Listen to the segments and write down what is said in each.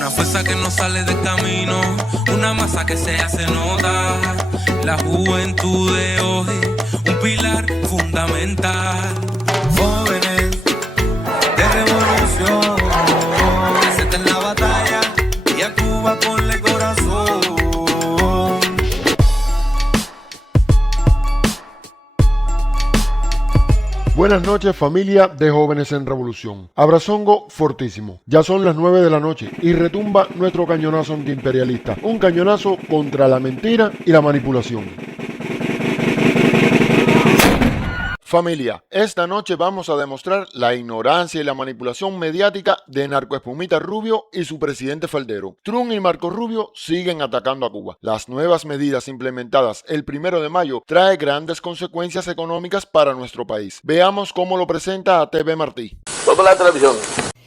Una fuerza que no sale del camino, una masa que se hace notar. La juventud de hoy, un pilar fundamental. Jóvenes de revolución, presente en la batalla y a Cuba ponle corazón. Buenas noches, familia de Jóvenes en Revolución. Abrazongo fortísimo. Ya son las 9 de la noche y retumba nuestro cañonazo antiimperialista. Un cañonazo contra la mentira y la manipulación. Familia, esta noche vamos a demostrar la ignorancia y la manipulación mediática de Narcoespumita Rubio y su presidente faldero. Trump y Marco Rubio siguen atacando a Cuba. Las nuevas medidas implementadas el 1 de mayo trae grandes consecuencias económicas para nuestro país. Veamos cómo lo presenta a TV Martí. Toda la televisión.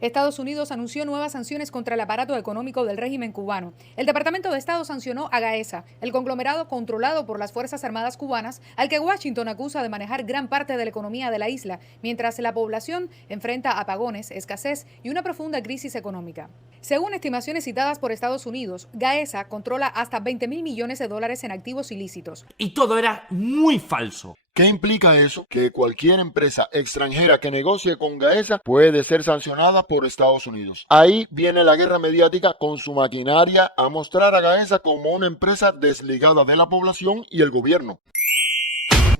Estados Unidos anunció nuevas sanciones contra el aparato económico del régimen cubano. El Departamento de Estado sancionó a Gaesa, el conglomerado controlado por las Fuerzas Armadas cubanas, al que Washington acusa de manejar gran parte de la economía de la isla, mientras la población enfrenta apagones, escasez y una profunda crisis económica. Según estimaciones citadas por Estados Unidos, Gaesa controla hasta $20.000 millones en activos ilícitos. Y todo era muy falso. ¿Qué implica eso? Que cualquier empresa extranjera que negocie con Gaesa puede ser sancionada por Estados Unidos. Ahí viene la guerra mediática con su maquinaria a mostrar a Gaesa como una empresa desligada de la población y el gobierno.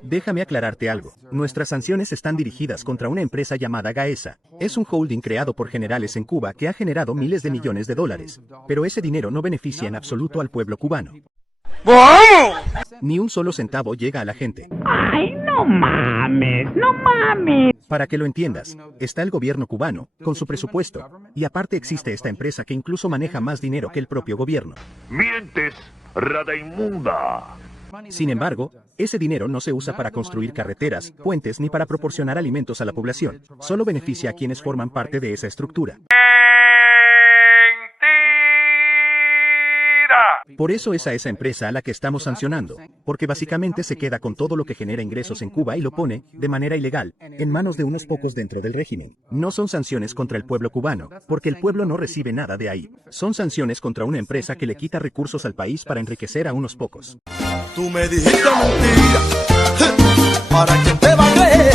Déjame aclararte algo. Nuestras sanciones están dirigidas contra una empresa llamada Gaesa. Es un holding creado por generales en Cuba que ha generado miles de millones de dólares. Pero ese dinero no beneficia en absoluto al pueblo cubano. ¡Vamos! Ni un solo centavo llega a la gente. ¡Ay, no mames! ¡No mames! Para que lo entiendas, está el gobierno cubano, con su presupuesto, y aparte existe esta empresa que incluso maneja más dinero que el propio gobierno. ¡Mientes, rata inmunda! Sin embargo, ese dinero no se usa para construir carreteras, puentes ni para proporcionar alimentos a la población. Solo beneficia a quienes forman parte de esa estructura. Por eso es a esa empresa a la que estamos sancionando, porque básicamente se queda con todo lo que genera ingresos en Cuba y lo pone, de manera ilegal, en manos de unos pocos dentro del régimen. No son sanciones contra el pueblo cubano, porque el pueblo no recibe nada de ahí. Son sanciones contra una empresa que le quita recursos al país para enriquecer a unos pocos. Tú me dijiste mentira, ¿para quién te va a creer?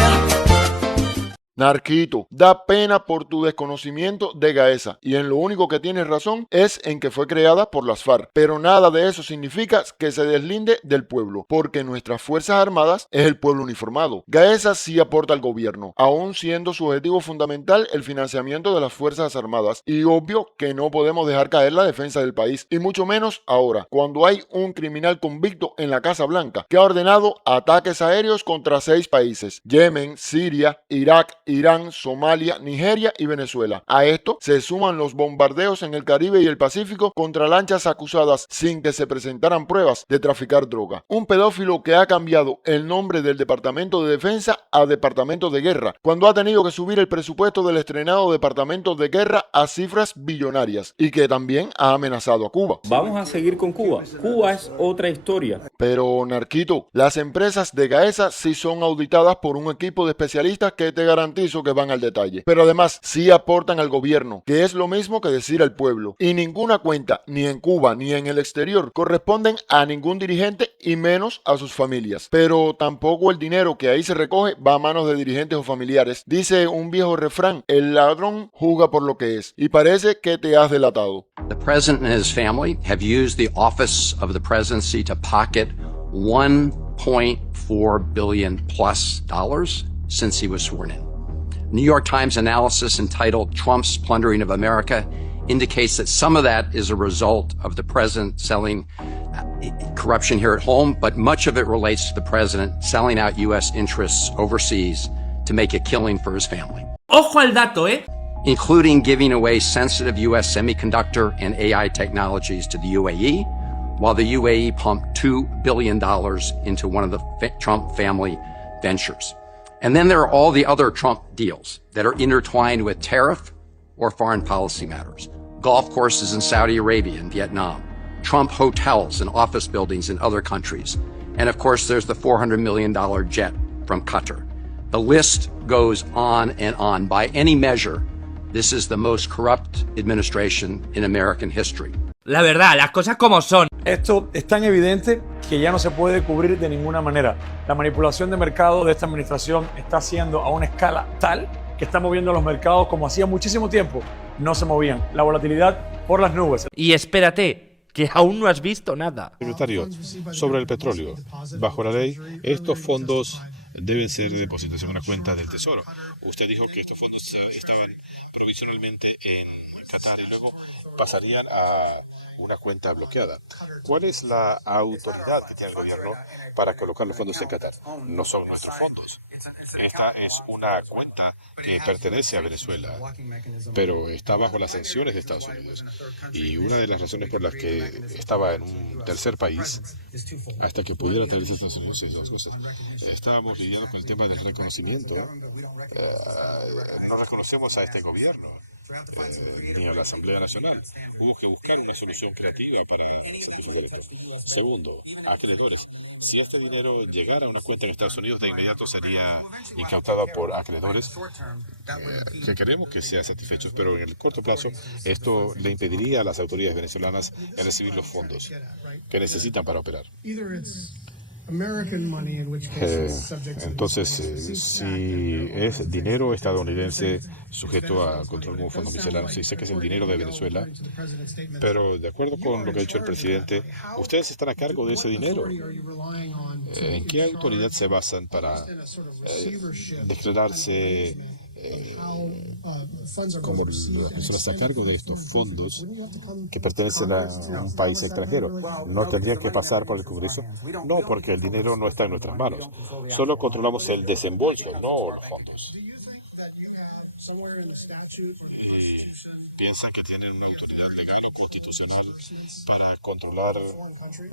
Narquito, da pena por tu desconocimiento de Gaesa, y en lo único que tienes razón es en que fue creada por las FARC, pero nada de eso significa que se deslinde del pueblo, porque nuestras Fuerzas Armadas es el pueblo uniformado. Gaesa sí aporta al gobierno, aún siendo su objetivo fundamental el financiamiento de las Fuerzas Armadas, y obvio que no podemos dejar caer la defensa del país, y mucho menos ahora, cuando hay un criminal convicto en la Casa Blanca que ha ordenado ataques aéreos contra 6 países: Yemen, Siria, Irak, Irán, Somalia, Nigeria y Venezuela. A esto se suman los bombardeos en el Caribe y el Pacífico contra lanchas acusadas sin que se presentaran pruebas de traficar droga. Un pedófilo que ha cambiado el nombre del Departamento de Defensa a Departamento de Guerra, cuando ha tenido que subir el presupuesto del estrenado Departamento de Guerra a cifras billonarias, y que también ha amenazado a Cuba. Vamos a seguir con Cuba. Cuba es otra historia. Pero, Narquito, las empresas de Gaesa sí son auditadas por un equipo de especialistas que te garantiza que van al detalle, pero además sí aportan al gobierno, que es lo mismo que decir al pueblo, y ninguna cuenta, ni en Cuba ni en el exterior, corresponden a ningún dirigente y menos a sus familias. Pero tampoco el dinero que ahí se recoge va a manos de dirigentes o familiares. Dice un viejo refrán: el ladrón juzga por lo que es, y parece que te has delatado. The president and his family have used the office of the presidency to pocket $1.4 billion plus since he was sworn in. New York Times analysis entitled Trump's Plundering of America indicates that some of that is a result of the president selling corruption here at home, but much of it relates to the president selling out U.S. interests overseas to make a killing for his family. Ojo al dato, Including giving away sensitive U.S. semiconductor and AI technologies to the UAE, while the UAE pumped $2 billion into one of the Trump family ventures. And then there are all the other Trump deals that are intertwined with tariff or foreign policy matters. Golf courses in Saudi Arabia and Vietnam, Trump hotels and office buildings in other countries, and of course there's the $400 million jet from Qatar. The list goes on and on. By any measure, This is the most corrupt administration in American history. La verdad, las cosas como son. Esto es tan evidente que ya no se puede cubrir de ninguna manera. La manipulación de mercado de esta administración está haciendo a una escala tal que está moviendo los mercados como hacía muchísimo tiempo no se movían. La volatilidad por las nubes. Y espérate, que aún no has visto nada. Secretario, sobre el petróleo, bajo la ley, estos fondos deben ser depositados en una cuenta del Tesoro. Usted dijo que estos fondos estaban provisionalmente en Qatar y luego pasarían a una cuenta bloqueada. ¿Cuál es la autoridad que tiene el gobierno para colocar los fondos en Qatar? No son nuestros fondos. Esta es una cuenta que pertenece a Venezuela, pero está bajo las sanciones de Estados Unidos. Y una de las razones por las que estaba en un tercer país, hasta que pudiera tener esas sanciones, es dos cosas. Estábamos lidiando con el tema del reconocimiento. No reconocemos a este gobierno, ni a la Asamblea Nacional. Hubo que buscar una solución creativa para satisfacer esto. Segundo, acreedores. Si este dinero llegara a una cuenta en Estados Unidos, de inmediato sería incautado por acreedores que queremos que sean satisfechos, pero en el corto plazo esto le impediría a las autoridades venezolanas recibir los fondos que necesitan para operar. Entonces, si es dinero estadounidense sujeto a control como fondo misceláneo, sí sé que es el dinero de Venezuela, pero de acuerdo con lo que ha dicho el presidente, ustedes están a cargo de ese dinero. ¿En qué autoridad se basan para declararse como las personas a cargo de estos fondos que pertenecen a un país extranjero? ¿No tendrían que pasar por el Congreso? No, porque el dinero no está en nuestras manos. Solo controlamos el desembolso, no los fondos. ¿Piensan que tienen una autoridad legal o constitucional para controlar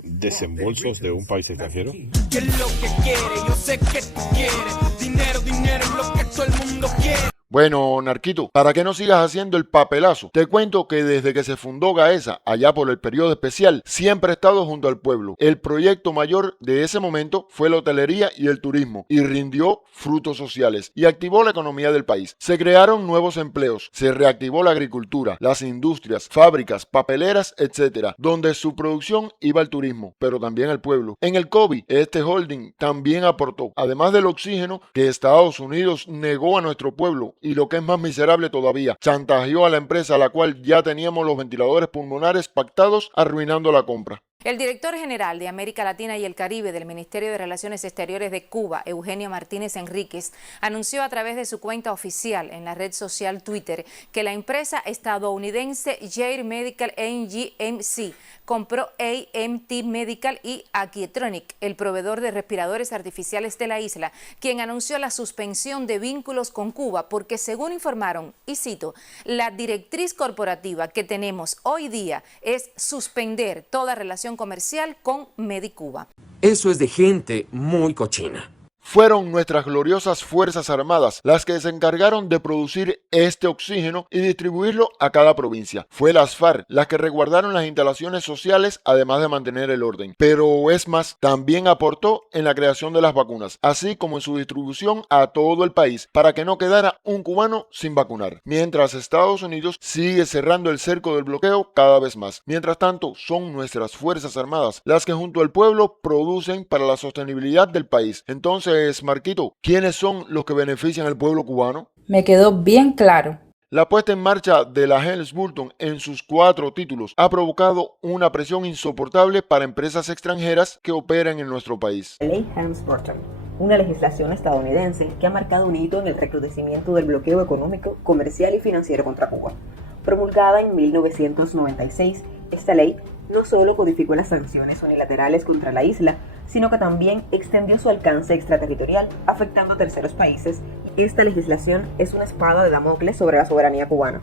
desembolsos de un país extranjero? ¿Qué es lo que quiere? Yo sé que tú quieres. Dinero, dinero es lo que todo el mundo quiere. Bueno, Narquito, para que no sigas haciendo el papelazo, te cuento que desde que se fundó Gaesa, allá por el periodo especial, siempre ha estado junto al pueblo. El proyecto mayor de ese momento fue la hotelería y el turismo, y rindió frutos sociales, y activó la economía del país. Se crearon nuevos empleos, se reactivó la agricultura, las industrias, fábricas, papeleras, etc., donde su producción iba al turismo, pero también al pueblo. En el COVID, este holding también aportó, además del oxígeno que Estados Unidos negó a nuestro pueblo, y lo que es más miserable todavía, chantajeó a la empresa a la cual ya teníamos los ventiladores pulmonares pactados, arruinando la compra. El director general de América Latina y el Caribe del Ministerio de Relaciones Exteriores de Cuba, Eugenio Martínez Enríquez, anunció a través de su cuenta oficial en la red social Twitter que la empresa estadounidense Jair Medical NGMC compró AMT Medical y Aquietronic, el proveedor de respiradores artificiales de la isla, quien anunció la suspensión de vínculos con Cuba porque, según informaron, y cito, la directriz corporativa que tenemos hoy día es suspender toda relación comercial con Medicuba. Eso es de gente muy cochina. Fueron nuestras gloriosas Fuerzas Armadas las que se encargaron de producir este oxígeno y distribuirlo a cada provincia. Fue las FARC las que resguardaron las instalaciones sociales, además de mantener el orden. Pero es más, también aportó en la creación de las vacunas, así como en su distribución a todo el país, para que no quedara un cubano sin vacunar. Mientras Estados Unidos sigue cerrando el cerco del bloqueo cada vez más. Mientras tanto, son nuestras Fuerzas Armadas las que junto al pueblo producen para la sostenibilidad del país. Entonces, Marquito, ¿quiénes son los que benefician al pueblo cubano? Me quedó bien claro. La puesta en marcha de la Helms-Burton en sus 4 títulos ha provocado una presión insoportable para empresas extranjeras que operan en nuestro país. La ley Helms-Burton, una legislación estadounidense que ha marcado un hito en el recrudecimiento del bloqueo económico, comercial y financiero contra Cuba. Promulgada en 1996, esta ley no solo codificó las sanciones unilaterales contra la isla, sino que también extendió su alcance extraterritorial, afectando a terceros países. Esta legislación es una espada de Damocles sobre la soberanía cubana.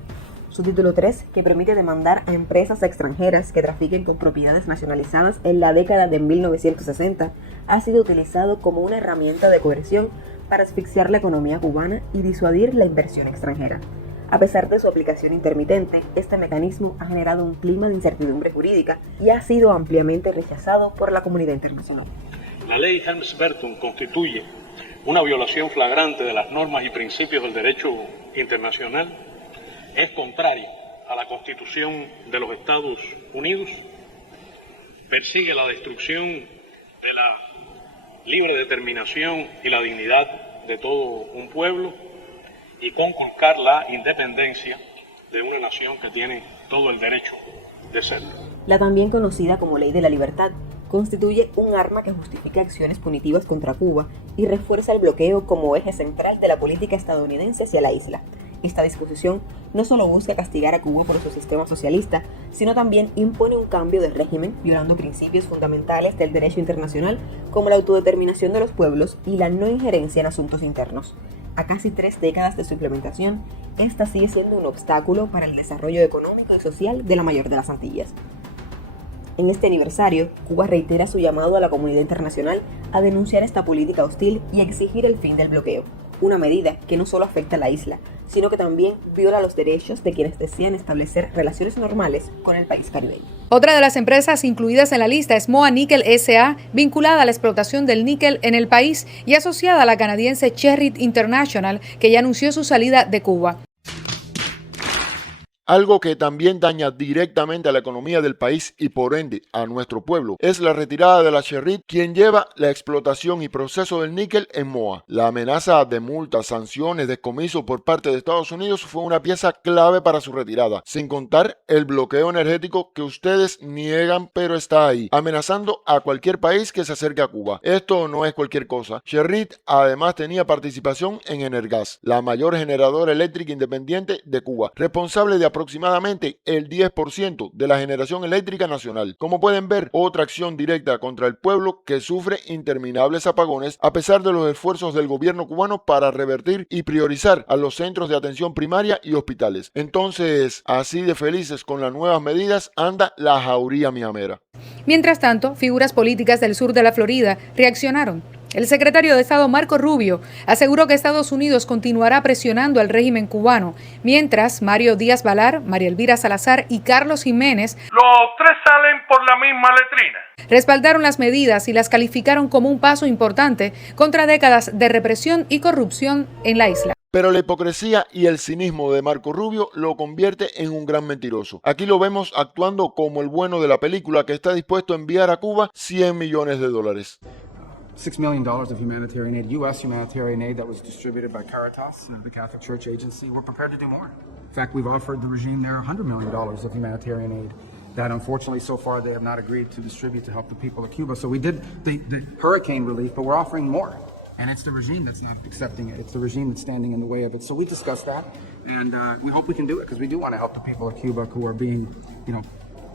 Su título 3, que permite demandar a empresas extranjeras que trafiquen con propiedades nacionalizadas en la década de 1960, ha sido utilizado como una herramienta de coerción para asfixiar la economía cubana y disuadir la inversión extranjera. A pesar de su aplicación intermitente, este mecanismo ha generado un clima de incertidumbre jurídica y ha sido ampliamente rechazado por la comunidad internacional. La ley Helms-Burton constituye una violación flagrante de las normas y principios del derecho internacional es contraria a la Constitución de los Estados Unidos, persigue la destrucción de la libre determinación y la dignidad de todo un pueblo y conculcar la independencia de una nación que tiene todo el derecho de serlo. La también conocida como Ley de la Libertad constituye un arma que justifica acciones punitivas contra Cuba y refuerza el bloqueo como eje central de la política estadounidense hacia la isla. Esta disposición no solo busca castigar a Cuba por su sistema socialista, sino también impone un cambio de régimen violando principios fundamentales del derecho internacional como la autodeterminación de los pueblos y la no injerencia en asuntos internos. A casi 3 décadas de su implementación, esta sigue siendo un obstáculo para el desarrollo económico y social de la mayor de las Antillas. En este aniversario, Cuba reitera su llamado a la comunidad internacional a denunciar esta política hostil y a exigir el fin del bloqueo, una medida que no solo afecta a la isla, sino que también viola los derechos de quienes desean establecer relaciones normales con el país caribeño. Otra de las empresas incluidas en la lista es Moa Nickel S.A., vinculada a la explotación del níquel en el país y asociada a la canadiense Sherritt International, que ya anunció su salida de Cuba. Algo que también daña directamente a la economía del país y por ende a nuestro pueblo es la retirada de la Sherritt, quien lleva la explotación y proceso del níquel en Moa. La amenaza de multas, sanciones, descomiso por parte de Estados Unidos fue una pieza clave para su retirada, sin contar el bloqueo energético que ustedes niegan pero está ahí, amenazando a cualquier país que se acerque a Cuba. Esto no es cualquier cosa. Sherritt además tenía participación en Energas, la mayor generadora eléctrica independiente de Cuba, responsable de aproximadamente el 10% de la generación eléctrica nacional. Como pueden ver, otra acción directa contra el pueblo que sufre interminables apagones a pesar de los esfuerzos del gobierno cubano para revertir y priorizar a los centros de atención primaria y hospitales. Entonces, así de felices con las nuevas medidas anda la jauría miamera. Mientras tanto, figuras políticas del sur de la Florida reaccionaron. El secretario de Estado Marco Rubio aseguró que Estados Unidos continuará presionando al régimen cubano, mientras Mario Díaz Balar, María Elvira Salazar y Carlos Jiménez, los 3 salen por la misma letrina, respaldaron las medidas y las calificaron como un paso importante contra décadas de represión y corrupción en la isla. Pero la hipocresía y el cinismo de Marco Rubio lo convierte en un gran mentiroso. Aquí lo vemos actuando como el bueno de la película que está dispuesto a enviar a Cuba $100 millones. $6 million of humanitarian aid, U.S. humanitarian aid that was distributed by Caritas, the Catholic Church agency. We're prepared to do more. In fact, we've offered the regime there $100 million of humanitarian aid that unfortunately so far they have not agreed to distribute to help the people of Cuba. So we did the hurricane relief, but we're offering more. And it's the regime that's not accepting it. It's the regime that's standing in the way of it. So we discussed that, and we hope we can do it because we do want to help the people of Cuba who are being,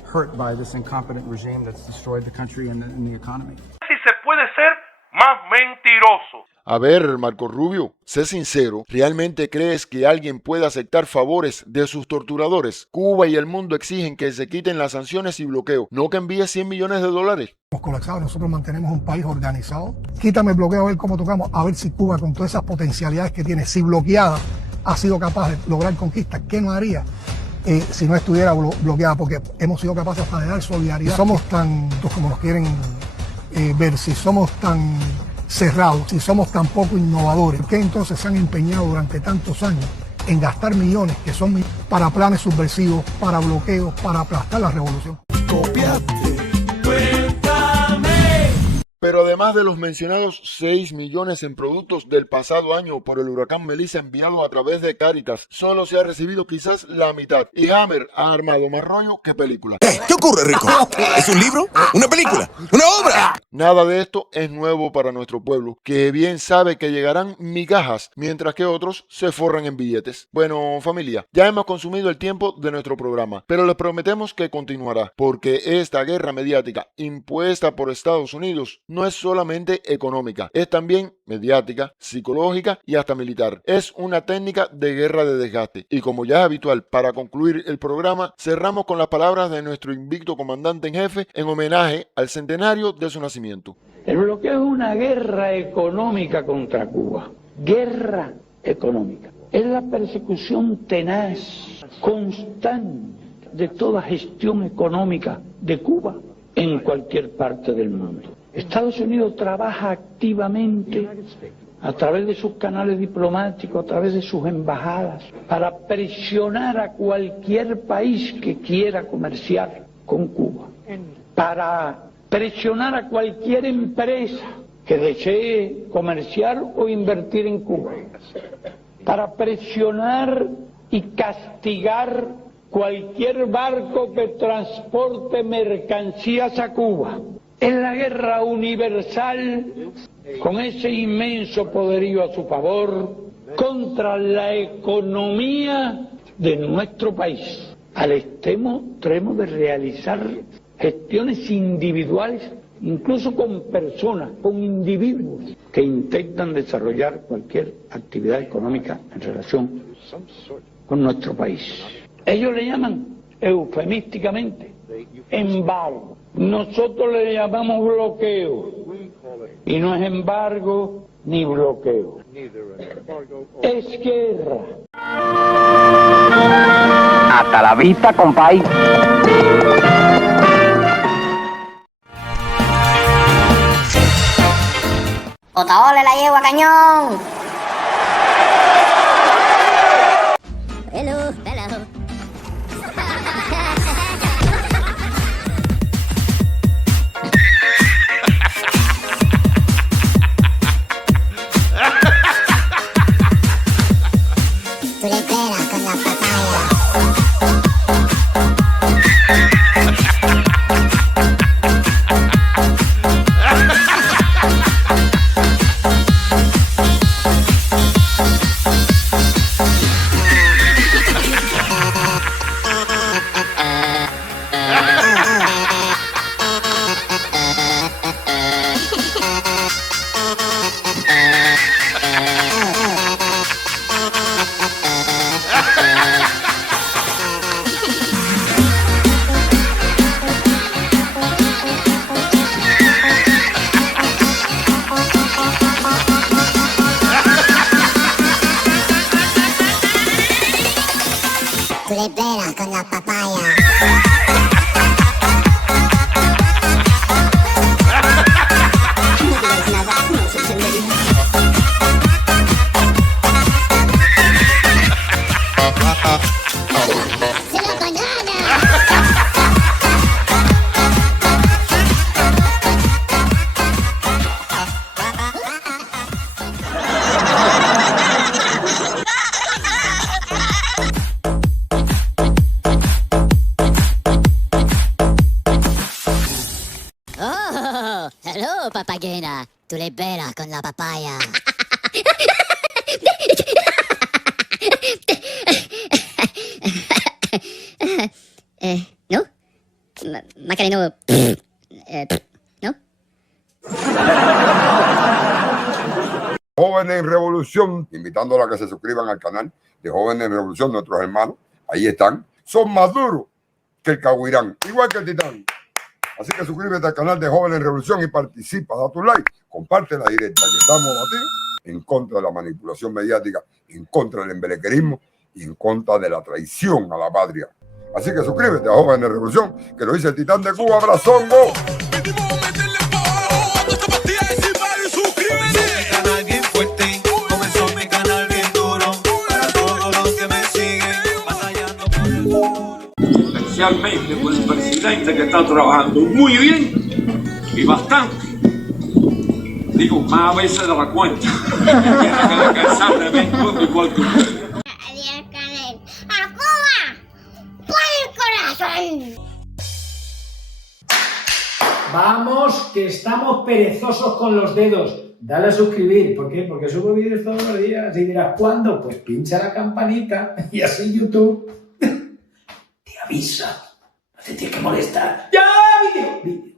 hurt by this incompetent regime that's destroyed the country and the economy. Si se puede ser más mentiroso. A ver, Marco Rubio, sé sincero, ¿realmente crees que alguien puede aceptar favores de sus torturadores? Cuba y el mundo exigen que se quiten las sanciones y bloqueo, no que envíe $100 millones. Hemos colapsado, nosotros mantenemos un país organizado. Quítame el bloqueo, a ver cómo tocamos, a ver si Cuba con todas esas potencialidades que tiene, si bloqueada, ha sido capaz de lograr conquistas. ¿Qué no haría si no estuviera bloqueada? Porque hemos sido capaces de generar solidaridad. Si somos tan, como nos quieren ver, si somos tan cerrados, si somos tan poco innovadores, ¿por qué entonces se han empeñado durante tantos años en gastar millones que son para planes subversivos, para bloqueos, para aplastar la revolución? Pero además de los mencionados 6 millones en productos del pasado año por el huracán Melissa enviado a través de Caritas, solo se ha recibido quizás la mitad. Y Hammer ha armado más rollo que película. ¿Qué ocurre, Rico? ¿Es un libro? ¿Una película? ¿Una obra? Nada de esto es nuevo para nuestro pueblo, que bien sabe que llegarán migajas, mientras que otros se forran en billetes. Bueno, familia, ya hemos consumido el tiempo de nuestro programa, pero les prometemos que continuará, porque esta guerra mediática impuesta por Estados Unidos no es solamente económica, es también mediática, psicológica y hasta militar. Es una técnica de guerra de desgaste. Y como ya es habitual, para concluir el programa, cerramos con las palabras de nuestro invicto comandante en jefe en homenaje al centenario de su nacimiento. El bloqueo es una guerra económica contra Cuba. Guerra económica. Es la persecución tenaz, constante de toda gestión económica de Cuba en cualquier parte del mundo. Estados Unidos trabaja activamente a través de sus canales diplomáticos, a través de sus embajadas, para presionar a cualquier país que quiera comerciar con Cuba, para presionar a cualquier empresa que desee comerciar o invertir en Cuba, para presionar y castigar cualquier barco que transporte mercancías a Cuba. Es la guerra universal, con ese inmenso poderío a su favor, contra la economía de nuestro país, al extremo de realizar gestiones individuales, incluso con personas, con individuos que intentan desarrollar cualquier actividad económica en relación con nuestro país. Ellos le llaman eufemísticamente embargo. Nosotros le llamamos bloqueo. Y no es embargo ni bloqueo. Es guerra. Hasta la vista, compay. ¡Otaole la yegua, cañón! Hello, hello. Tú le pegas con la papaya. Tú le pegas con la papaya. ¡Se la banana! Oh, hello, papagena. Tú le pegas con la papaya. ¿No? Macareno. ¿No? Jóvenes en Revolución, invitándolos a que se suscriban al canal de Jóvenes en Revolución, nuestros hermanos, ahí están, son más duros que el Cahuirán, igual que el Titán. Así que suscríbete al canal de Jóvenes en Revolución y participa, da tu like, comparte la directa, que estamos batidos en contra de la manipulación mediática, en contra del embelequerismo y en contra de la traición a la patria. Así que suscríbete a Jóvenes en Revolución, que lo dice el Titán de Cuba, Brazongo. Especialmente con el presidente que está trabajando muy bien y bastante. Digo, más veces de la cuenta. Tiene que descansar de vez en cuando igual que usted. Adiós, Canel. ¡A Cuba! ¡Por el corazón! Vamos, que estamos perezosos con los dedos. Dale a suscribir. ¿Por qué? Porque subo vídeos todos los días. Y dirás, ¿cuándo? Pues pincha la campanita y así YouTube te avisa. No te tienes que molestar. ¡Ya, vídeo!